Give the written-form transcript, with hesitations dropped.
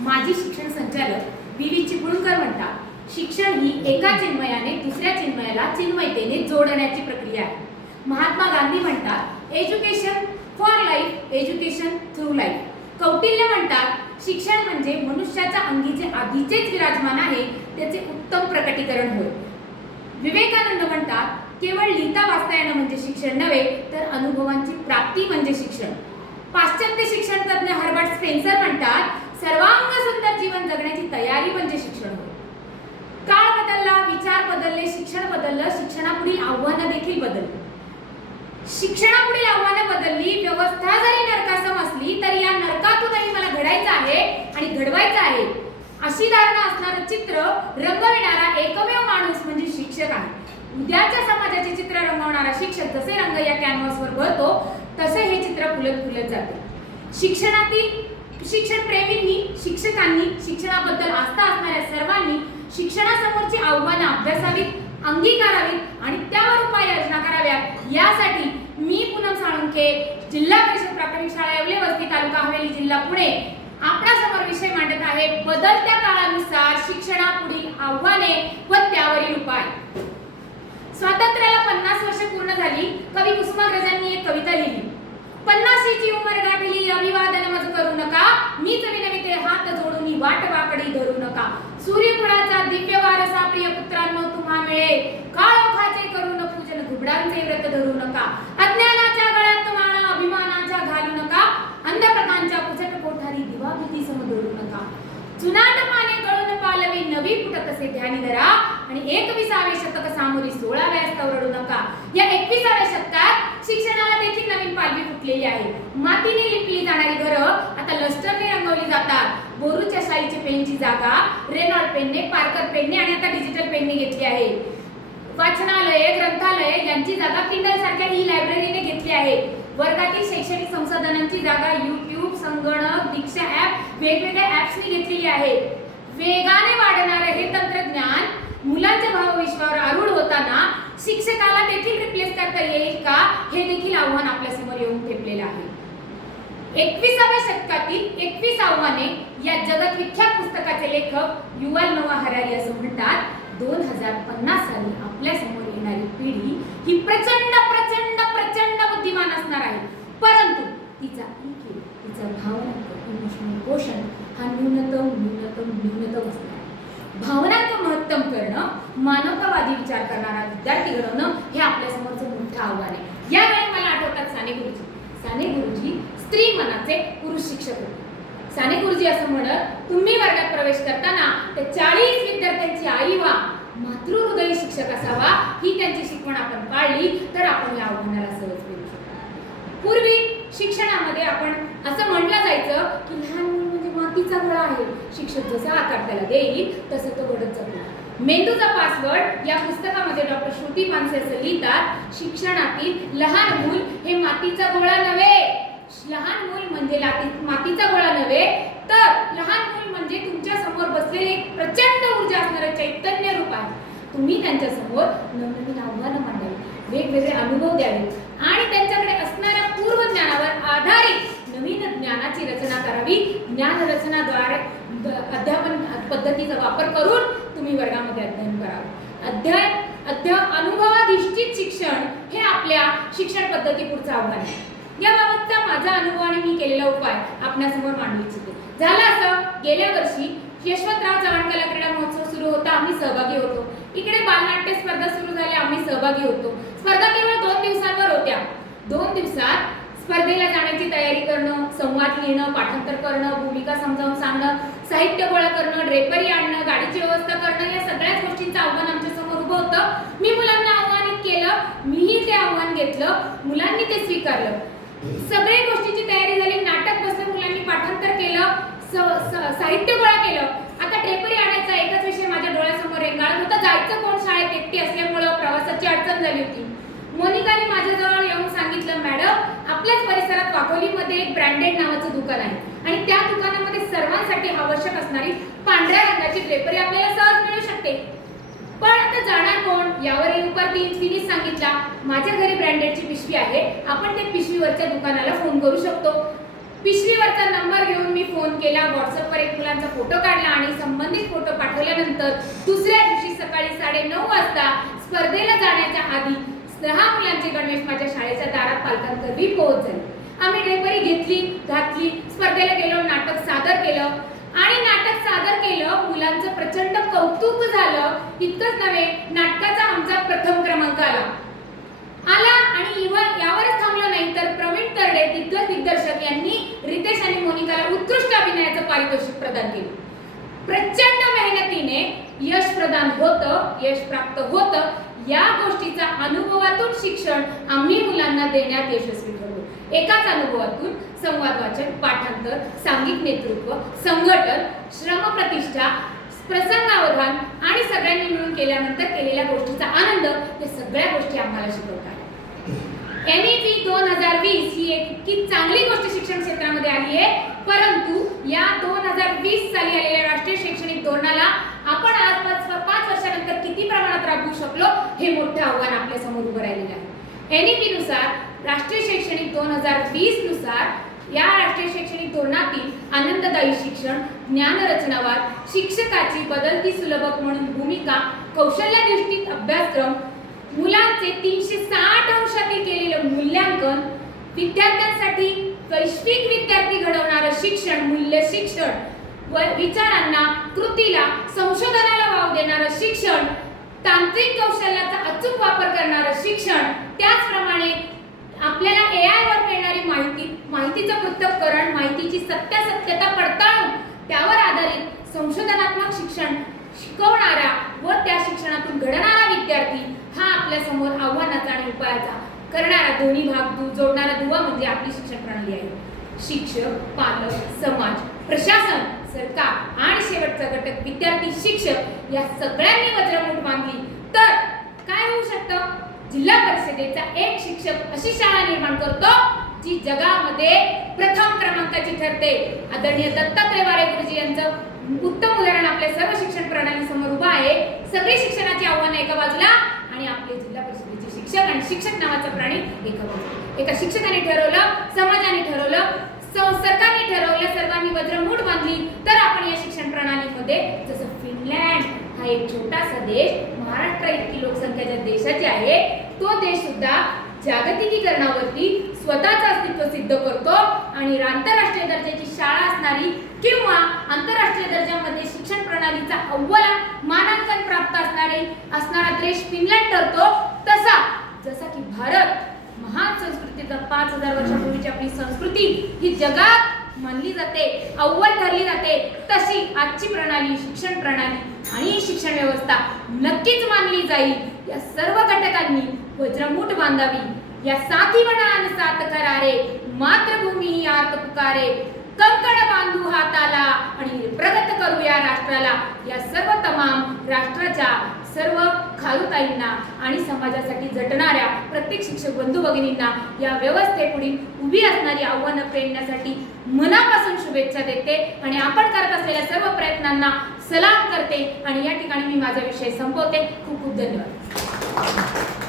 माजी शिक्षण संचालक बी चिपळूणकर म्हणतात, शिक्षण ही एका चिन्मयाने दुसऱ्या चिन्मयाला चिन्मयतेने जोडण्याची प्रक्रिया आहे. महात्मा गांधी म्हणतात, education for life, education through life. Kautilya म्हणतात, शिक्षण म्हणजे मनुष्याच्या अंगी जे आधीचेच विराजमान आहे त्याचे उत्तम प्रकटीकरण होय. विवेकानंद म्हणतात, केवळ लिहिता वाचता येणं म्हणजे शिक्षण नव्हे, तर अनुभवांची प्राप्ती म्हणजे शिक्षण. पाश्चात्य शिक्षण तज्ञ हर्बर्ट स्पेन्सर म्हणतात, सर्वांग सुंदर जीवन जगण्याची तयारी म्हणजे शिक्षण होय. काळ बदलला, विचार बदलले, शिक्षण बदललं, शिक्षणापुढील आव्हानं देखील बदलली. शिक्षणापुढील आव्हानं बदलली, व्यवस्था जरी नरकासम असली तरी या नरकातूनही मला घडायचं आहे आणि घडवायचं आहे अशी धारणा असणारं चित्र रंगविणारा एकमेव माणूस म्हणजे शिक्षक आहे. उद्याच्या समाजाचे चित्र रंगवणारा शिक्षक जसे रंग या कॅनव्हासवर भरतो तसे हे चित्र फुलत फुलत जाते. शिक्षण प्रेमींनी, शिक्षकांनी, शिक्षणाबद्दल आस्था असणाऱ्या सर्वांनी शिक्षणासमोरची आव्हानं अभ्यासावीत, अंगीकारावीत आणि त्यावर उपाययोजना कराव्यात. यासाठी मी पूनम साळुंखे, जिल्हा परिषद प्राथमिक शाळा येवले वस्ती, तालुका हवेली, जिल्हा पुणे आपणासमोर विषय मांडत आहे, बदलत्या काळानुसार शिक्षणापुढील आव्हाने व त्यावरील उपाय. स्वातंत्र्याला 50 वर्ष पूर्ण झाली. कवी कुसुमाग्रजांनी एक कविता लिहिली, 50ची उमर गाठली, अभिवादन मज करू नका, मीच विनविते हात जोडून वाट वाकडी धरू नका. सूर्यकुळाचा दिव्य वारसा प्रिय पुत्रांनो तुम्हा मिळे, काळोखाचे करून पूजन घुबडांचे व्रत धरू नका. अज्ञानाच्या गळ्यात माळा अभिमानाच्या घालू नका, अंधप्रकांच्या पुसट कोठारी दिवा भीती सम जोडू नका. जुनाट पाने गळून पालवी नवी फुटत कसे ध्यानी धरा, आणि 21वे शतक सामोरी 16व्या स्तव रडू नका. या 21व्या शतकात शिक्षणाला देखील नवीन पालवी फुटलेली आहे. मातीने लिपली जाणारी घरं आता लस्टरने रंगवली जातात. बोरूच्या शाईची पेनची जागा रेनॉल्ड पेनने, पार्कर पेनने आणि आता डिजिटल पेनने घेतली आहे. वाचनालये, ग्रंथालये यांची जागा किंडल सारख्या ई लायब्ररीने घेतली आहे. वर्गातील शैक्षणिक संसाधनांची जागा YouTube, संगणक, दीक्षा ॲप, वेगवेगळ्या ॲप्सनी घेतलेली आहे. वेगाने वाढणारे हे तंत्रज्ञान मुलांच्या भावविश्वावर आरूढ होताना शिक्षकाला देखील रिप्लेस करता येईल का, हे देखील आव्हान आपल्या समोर येऊन ठेपलेलं आहे. 21व्या शतकातील 21 आव्हाने या जगत विख्यात पुस्तकाचे लेखक युval नोah हरारी असं म्हणतात, 2050 साली आपल्या समोर येणारी पिढी ही प्रचंड प्रचंड प्रचंड बुद्धिमान असणार आहे, परंतु तिचा IQ, तिचा भावनांक, इमोशनल पोषण हा न्यूनतम असणार आहे. भावनांक महत्तम करणं, मानवतावादी विचार करणारा विद्यार्थी घडवणं हे आपल्या समोरचं मोठं आव्हान आहे. यावेळी मला आठवतात साने गुरुजी. साने गुरुजी स्त्री मनाचे पुरुष शिक्षक होते. साने गुरुजी असं म्हणत, तुम्ही वर्गात प्रवेश करताना त्या 40 विद्यार्थ्यांची आई व्हा, मातृहृदयी शिक्षक असावा. ही त्यांची शिकवण आपण पाळली तर आपण या आव्हानाला सहज पेलू शकतो. पूर्वी शिक्षणामध्ये आपण असं म्हटलं जायचं की लहान मूल म्हणजे मातीचा गोळा आहे, शिक्षक जसा आकार त्याला देईल तसं तो घडत जातो. मेंदूचा पासवर्ड या पुस्तकामध्ये डॉक्टर श्रुती पानसे असं लिहितात, शिक्षणातील लहान मूल हे मातीचा गोळा नव्हे, लहान मूल म्हणजे मातीचा गोळा नव्हे, तर लहान मूल म्हणजे तुमच्या समोर बसलेले एक प्रचंड ऊर्जा असणारं चैतन्य रूप आहे. तुम्ही त्यांच्या समोर नवनवीन आव्हानं मांडावी, वेगवेगळे अनुभव द्यावे आणि त्यांच्याकडे असणाऱ्या पूर्व ज्ञानावर आधारित नवीन ज्ञानाची रचना करावी. ज्ञान रचनाद्वारे अध्यापन पद्धतीचा वापर करून तुम्ही वर्गामध्ये अध्ययन करावं. अनुभवाधिष्ठित शिक्षण हे आपल्या शिक्षण पद्धती पुढचं आव्हान आहे. याबाबतचा माझा अनुभव आणि मी केलेला उपाय आपणासमोर मांडू इच्छिते. झालं असं, गेल्या वर्षी यशवंतराव चव्हाण कला क्रीडा महोत्सव सुरू होता, आम्ही सहभागी होतो. इकडे बालनाट्य स्पर्धा सुरू झाल्या, आम्ही सहभागी होतो. स्पर्धा केवळ 2 दिवसांवर होत्या. 2 दिवसात स्पर्धेला जाण्याची तयारी करणं, संवाद लिहिणं, पाठांतर करणं, भूमिका समजावून सांगणं, साहित्य गोळा करणं, ड्रेपरी आणणं, गाडीची व्यवस्था करणं, या सगळ्याच गोष्टींचं आव्हान आमच्या समोर उभं होतं. मी मुलांना आव्हानित केलं, मीही ते आव्हान घेतलं, मुलांनी ते स्वीकारलं. सगळ्या गोष्टीची तयारी झाली, नाटक बसलं, मुलांनी पाठांतर केलं, साहित्य गोळा केलं. आता ड्रेपरी आणायचा एकच विषय माझ्या डोळ्यासमोर रेंगाळत होता. जायचं कोण, शाळेत एकटी असल्यामुळं प्रवासाची अडचण झाली होती. मोनिकाने माझ्याजवळ येऊन सांगितलं, मॅडम आपल्याच परिसरात वाघोलीमध्ये एक ब्रँडेड नावाचं दुकान आहे आणि त्या दुकानामध्ये सर्वांसाठी आवश्यक असणारी पांढऱ्या रंगाची ड्रेपरी आपल्याला सहज मिळू शकते. पण आता जाणार कोण, यावर तिनेच सांगितला, माझ्या घरी ब्रँडेडची पिशवी आहे, आपण त्या पिशवीवरच्या दुकानाला फोन करू शकतो. पिशवीवरचा नंबर घेऊन मी फोन केला, व्हॉट्सअपवर एक मुलांचा फोटो काढला आणि संबंधित फोटो पाठवल्यानंतर दुसऱ्या दिवशी सकाळी 9:30 वाजता स्पर्धेला जाण्याच्या आधी 10 मुलांचे गणवेश माझ्या शाळेच्या दारात पालकांकरवी पोहोचले. आम्ही ड्रेपरी घेतली, घातली, स्पर्धेला गेलो, नाटक सादर केलं आणि नाटक सादर केलं. मुलांचं प्रचंड कौतुक झालं. इतकंच नव्हे, नाटकाचा आमचा प्रथम क्रमांक आला आणि यावरच थांबलं नाही तर प्रवीण तरडे दिग्दर्शक यांनी रितेश आणि मोनिकाला उत्कृष्ट अभिनयाचं पारितोषिक प्रदान केलं. प्रचंड मेहनतीने यश प्राप्त होतं. या गोष्टीचा अनुभवातून शिक्षण आम्ही मुलांना देण्यात यशस्वी ठरलो. एकाच अनुभवातून संवाद वाचन, पाठांतर, सांघिक नेतृत्व, संघटन, श्रमप्रतिष्ठा, प्रसंगावधान आणि सगळ्यांनी मिळून केल्यानंतर केलेल्या गोष्टीचा आनंद, या सगळ्या गोष्टी आम्हाला शिकवतात. MEP 2020 ही एक इतकी चांगली गोष्ट शिक्षण क्षेत्रामध्ये आली आहे, परंतु या 2020 साली आलेल्या राष्ट्रीय शैक्षणिक धोरणाला आपण आज 5 वर्षानंतर किती प्रमाणात राबवू शकलो, हे मोठं आव्हान आपल्या समोर उभं राहिलेलं आहे. NEP नुसार, राष्ट्रीय शैक्षणिक 2020 नुसार या राष्ट्रीय शैक्षणिक धोरणातील आनंददायी शिक्षण, ज्ञानरचनावाद, शिक्षकाची बदलती सुलभक म्हणून भूमिका, कौशल्याधिष्ठित अभ्यासक्रम, मुलांचे 360 अंशातील केलेले मूल्यांकन, विद्यार्थ्यांसाठी वैश्विक विद्यार्थी घडवणारं शिक्षण, मूल्य शिक्षण, विचारांना, कृतीला, संशोधनाला वाव देणारं शिक्षण, तांत्रिक कौशल्याचा अचूक वापर करणारं शिक्षण, त्याचप्रमाणे आपल्याला AI वर मिळणारी माहितीचं पृथक्करण, माहितीची सत्यासत्यता पडताळून त्यावर आधारित संशोधनात्मक शिक्षण शिकवणारा व त्या शिक्षणातून घडणारा विद्यार्थी हा आपल्या समोर आव्हानाचा आणि उपायाचा करणारा दोन्ही भाग जोडणारा दुवा म्हणजे आपली शिक्षण प्रणाली आहे. शिक्षक, पालक, समाज, प्रशासन, सरकार आणि शेवटचा घटक विद्यार्थी शिक्षक या सगळ्यांनी वज्रमूठ बांधली तर काय होऊ शकतं? जिल्हा परिषदेचा एक शिक्षक अशी शाळा निर्माण करतो जी जगामध्ये प्रथम क्रमांकाची ठरते. आदरणीय दत्तात्रय वारे गुरुजी यांचं उत्तम उदाहरण आपल्या सर्व शिक्षण प्रणाली समोर उभा आहे. सगळी शिक्षणाची आव्हानं एका बाजूला आणि आपले जिल्हा परिषदेचे शिक्षक आणि शिक्षक नावाचा प्राणी एका बाजूला. एका शिक्षकाने ठरवलं, समाजाने ठरवलं, सरकारने ठरवलं, सर्वांनी वज्रमूठ बांधली तर आपण या शिक्षण प्रणालीमध्ये, जसं फिनलँड हा एक छोटासा देश, महाराष्ट्र इतकी लोकसंख्या ज्या देशाची आहे, तो देश सुद्धा जागतिकीकरणावरती स्वतःचं अस्तित्व सिद्ध करतो आणि आंतरराष्ट्रीय दर्जाची शाळा असणारी किंवा आंतरराष्ट्रीय दर्जामध्ये शिक्षण प्रणालीचा अव्वल मानांकन प्राप्त असणारा देश फिनलँड ठरतो. जसा की भारत महान संस्कृतीचा 5000 वर्षापूर्वीची आपली संस्कृती ही जगात मानली जाते, अव्वल ठरली जाते, तशी आजची प्रणाली, शिक्षण प्रणाली आणि शिक्षण व्यवस्था नक्कीच मानली जाईल. या सर्व घटकांनी वज्रमूठ बांधावी. या साथी बनान साथ करारे, मातृभूमी ही आर्त पुकारे, कंकण बांधू हाताला आणि प्रगत करू या राष्ट्राला. या सर्व तमाम राष्ट्राच्या सर्व खालुताईंना आणि समाजासाठी झटणाऱ्या प्रत्येक शिक्षक बंधू भगिनींना या व्यवस्थेपुढील उभी असणारी आव्हानं पेलण्यासाठी मनापासून शुभेच्छा देते आणि आपण करत असलेल्या सर्व प्रयत्नांना सलाम करते आणि या ठिकाणी मी माझा विषय संपवते. खूप खूप धन्यवाद.